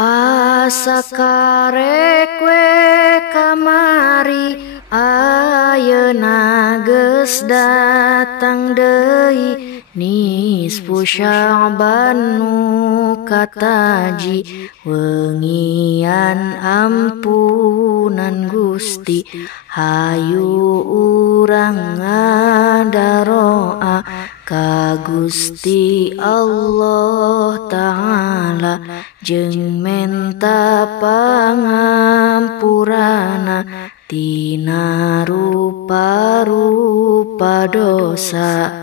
Asa karek we kamari ayeuna geus datang deui nisfu Sya'ban nu kataji wengian ampunan Gusti hayu urang ngadaroa ka Gusti Allah Ta'ala jeung menta pangampurana tina rupa-rupa dosa.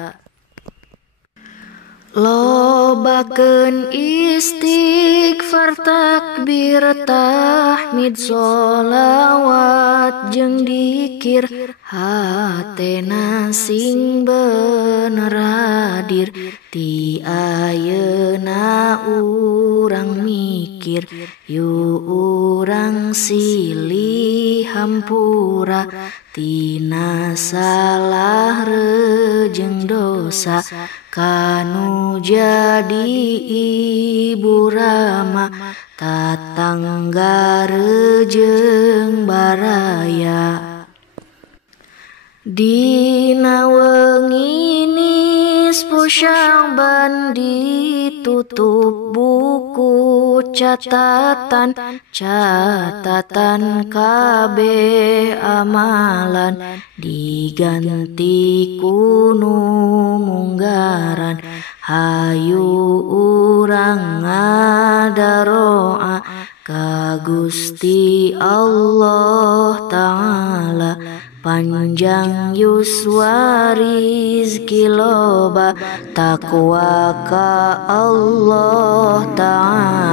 Lobakeun istighfar takbir tahmid sholawat jeung dikir hatena sing bener hadir ti ayeuna urang mikir yu urang silih hampura tina salah reujeng dosa kanu jadi ibu rama tatangga reujeng baraya. Dina wengi nisfu Sya'ban ditutup buku catatan kabeh amalan diganti kunu munggaran hayu urang ngadaroa ka Gusti Allah Ta'ala panjang yuswa rizki loba takwa ka Allah Ta'ala.